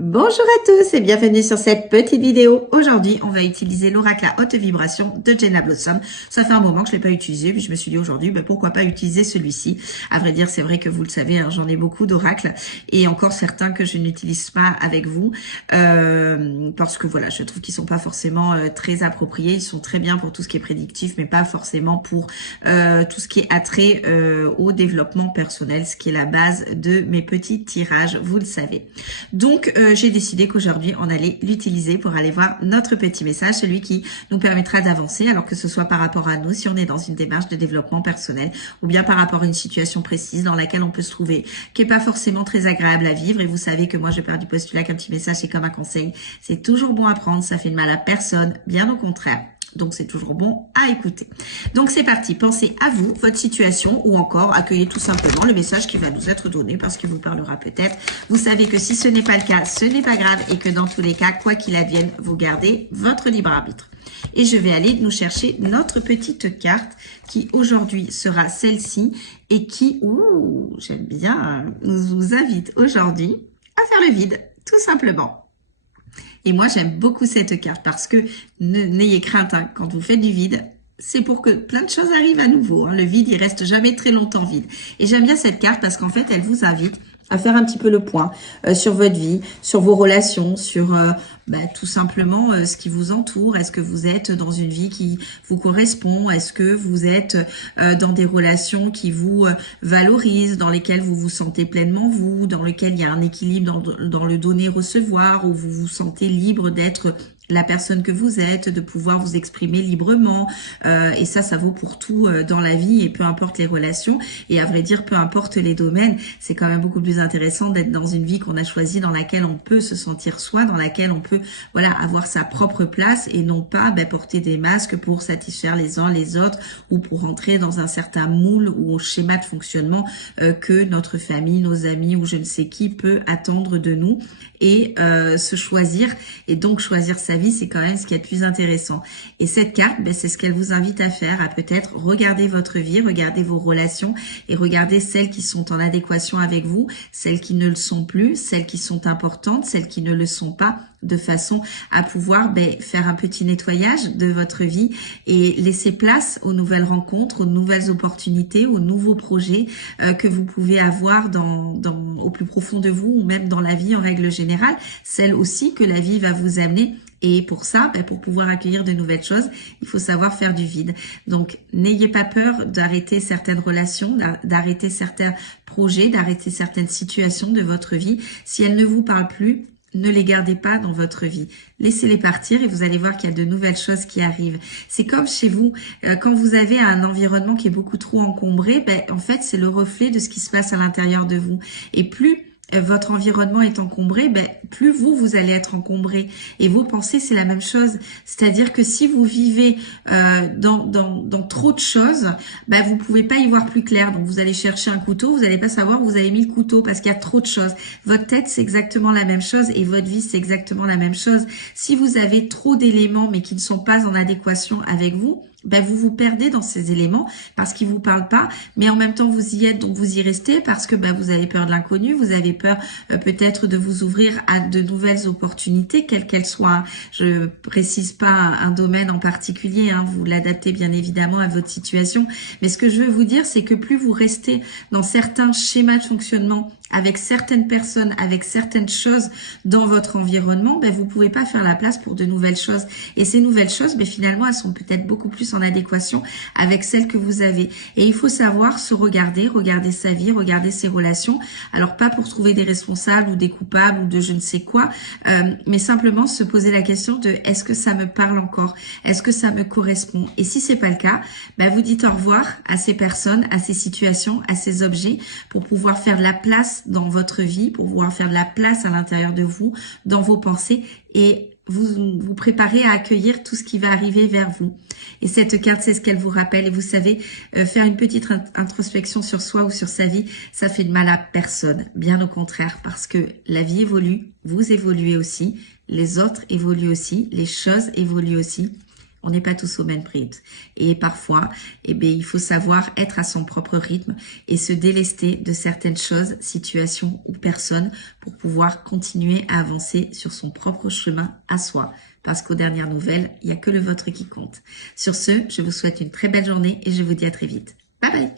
Bonjour à tous et bienvenue sur cette petite vidéo. Aujourd'hui, on va utiliser l'oracle à haute vibration de Jenna Blossom. Ça fait un moment que je ne l'ai pas utilisé, puis je me suis dit aujourd'hui, pourquoi pas utiliser celui-ci. À vrai dire, c'est vrai que vous le savez, hein, j'en ai beaucoup d'oracles et encore certains que je n'utilise pas avec vous parce que voilà, je trouve qu'ils sont pas forcément très appropriés. Ils sont très bien pour tout ce qui est prédictif, mais pas forcément pour tout ce qui est attrait au développement personnel, ce qui est la base de mes petits tirages, vous le savez. Donc, j'ai décidé qu'aujourd'hui, on allait l'utiliser pour aller voir notre petit message, celui qui nous permettra d'avancer, alors que ce soit par rapport à nous, si on est dans une démarche de développement personnel, ou bien par rapport à une situation précise dans laquelle on peut se trouver, qui est pas forcément très agréable à vivre. Et vous savez que moi, je pars du postulat qu'un petit message, c'est comme un conseil. C'est toujours bon à prendre, ça fait de mal à personne, bien au contraire. Donc, c'est toujours bon à écouter. Donc, c'est parti. Pensez à vous, votre situation, ou encore accueillez tout simplement le message qui va nous être donné parce qu'il vous parlera peut-être. Vous savez que si ce n'est pas le cas, ce n'est pas grave et que dans tous les cas, quoi qu'il advienne, vous gardez votre libre arbitre. Et je vais aller nous chercher notre petite carte qui aujourd'hui sera celle-ci et qui, j'aime bien, vous invite aujourd'hui à faire le vide, tout simplement. Et moi, j'aime beaucoup cette carte parce que n'ayez crainte, hein, quand vous faites du vide, c'est pour que plein de choses arrivent à nouveau. Hein. Le vide, il reste jamais très longtemps vide. Et j'aime bien cette carte parce qu'en fait, elle vous invite à faire un petit peu le point sur votre vie, sur vos relations, sur tout simplement ce qui vous entoure. Est-ce que vous êtes dans une vie qui vous correspond? Est-ce que vous êtes dans des relations qui vous valorisent, dans lesquelles vous vous sentez pleinement vous, dans lesquelles il y a un équilibre dans le donner-recevoir, où vous vous sentez libre d'être la personne que vous êtes, de pouvoir vous exprimer librement, et ça vaut pour tout dans la vie et peu importe les relations et à vrai dire peu importe les domaines, c'est quand même beaucoup plus intéressant d'être dans une vie qu'on a choisie, dans laquelle on peut se sentir soi, dans laquelle on peut avoir sa propre place et non pas porter des masques pour satisfaire les uns les autres ou pour rentrer dans un certain moule ou un schéma de fonctionnement que notre famille, nos amis ou je ne sais qui peut attendre de nous et se choisir et donc choisir sa vie, c'est quand même ce qui est le plus intéressant. Et cette carte, c'est ce qu'elle vous invite à faire, à peut-être regarder votre vie, regarder vos relations et regarder celles qui sont en adéquation avec vous, celles qui ne le sont plus, celles qui sont importantes, celles qui ne le sont pas, de façon à pouvoir faire un petit nettoyage de votre vie et laisser place aux nouvelles rencontres, aux nouvelles opportunités, aux nouveaux projets que vous pouvez avoir au plus profond de vous ou même dans la vie en règle générale, celles aussi que la vie va vous amener. Et pour ça, pour pouvoir accueillir de nouvelles choses, il faut savoir faire du vide. Donc, n'ayez pas peur d'arrêter certaines relations, d'arrêter certains projets, d'arrêter certaines situations de votre vie. Si elles ne vous parlent plus, ne les gardez pas dans votre vie. Laissez-les partir et vous allez voir qu'il y a de nouvelles choses qui arrivent. C'est comme chez vous, quand vous avez un environnement qui est beaucoup trop encombré, en fait, c'est le reflet de ce qui se passe à l'intérieur de vous. Et plus votre environnement est encombré, plus vous allez être encombré. Et vos pensées, c'est la même chose. C'est-à-dire que si vous vivez dans trop de choses, vous pouvez pas y voir plus clair. Donc vous allez chercher un couteau, vous n'allez pas savoir où vous avez mis le couteau parce qu'il y a trop de choses. Votre tête, c'est exactement la même chose et votre vie, c'est exactement la même chose. Si vous avez trop d'éléments mais qui ne sont pas en adéquation avec vous, vous vous perdez dans ces éléments parce qu'ils vous parlent pas, mais en même temps vous y êtes, donc vous y restez parce que vous avez peur de l'inconnu, vous avez peur peut-être de vous ouvrir à de nouvelles opportunités, quelles qu'elles soient. Hein. Je précise pas un domaine en particulier, hein, vous l'adaptez bien évidemment à votre situation, mais ce que je veux vous dire, c'est que plus vous restez dans certains schémas de fonctionnement avec certaines personnes, avec certaines choses dans votre environnement, vous pouvez pas faire la place pour de nouvelles choses. Et ces nouvelles choses, finalement, elles sont peut-être beaucoup plus en adéquation avec celles que vous avez. Et il faut savoir se regarder, regarder sa vie, regarder ses relations. Alors pas pour trouver des responsables ou des coupables ou de je ne sais quoi, mais simplement se poser la question de est-ce que ça me parle encore? Est-ce que ça me correspond? Et si c'est pas le cas, vous dites au revoir à ces personnes, à ces situations, à ces objets pour pouvoir faire de la place dans votre vie, pour pouvoir faire de la place à l'intérieur de vous, dans vos pensées et vous préparez à accueillir tout ce qui va arriver vers vous. Et cette carte, c'est ce qu'elle vous rappelle. Et vous savez, faire une petite introspection sur soi ou sur sa vie, ça fait de mal à personne. Bien au contraire, parce que la vie évolue, vous évoluez aussi, les autres évoluent aussi, les choses évoluent aussi. On n'est pas tous au même rythme. Et parfois, eh bien, il faut savoir être à son propre rythme et se délester de certaines choses, situations ou personnes pour pouvoir continuer à avancer sur son propre chemin à soi. Parce qu'aux dernières nouvelles, il n'y a que le vôtre qui compte. Sur ce, je vous souhaite une très belle journée et je vous dis à très vite. Bye bye!